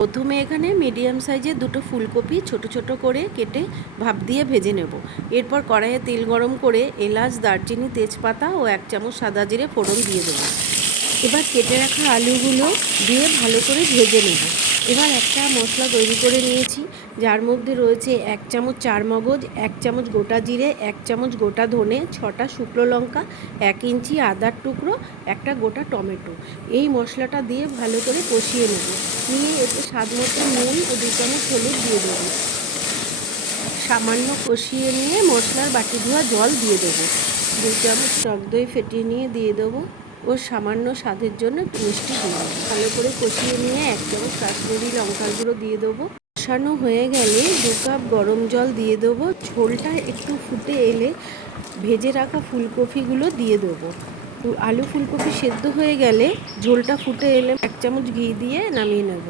প্রথমে এখানে মিডিয়াম সাইজের দুটো ফুলকপি ছোট ছোট করে কেটে ভাপ দিয়ে ভেজে নেব। এরপর কড়াইয়ে তেল গরম করে এলাচ, দারচিনি, তেজপাতা ও 1 চামচ সাদা জিরে ফোড়ন দিয়ে দেবো। এবার কেটে রাখা আলুগুলো দিয়ে ভালো করে ভেজে নেব। এবার একটা মশলা তৈরি করে নিয়েছি, যার মধ্যে রয়েছে 1 চামচ চারমগজ, 1 চামচ গোটা জিরে, 1 চামচ গোটা ধনে, 6টা শুকনো লঙ্কা, 1 ইঞ্চি আদার টুকরো, একটা গোটা টমেটো। এই মশলাটা দিয়ে ভালো করে কষিয়ে নেব। নিয়ে এতে স্বাদ মতো নুন ও 2 চামচ হলুদ দিয়ে দেবো। সামান্য কষিয়ে নিয়ে মশলার বাটি ধোয়া জল দিয়ে দেবো। 2 চামচ টক দই ফেটিয়ে নিয়ে দিয়ে দেবো ও সামান্য স্বাদের জন্য একটু মিষ্টি দিয়ে দেবো। ভালো করে কষিয়ে নিয়ে 1 চামচ কাশ্মীরি লঙ্কার গুঁড়ো দিয়ে দেবো। কষানো হয়ে গেলে 2 কাপ গরম জল দিয়ে দেবো। ঝোলটা একটু ফুটে এলে ভেজে রাখা ফুলকপিগুলো দিয়ে দেবো। আলু ফুলকপি সেদ্ধ হয়ে গেলে ঝোলটা ফুটে এলে 1 চামচ ঘি দিয়ে নামিয়ে নেব।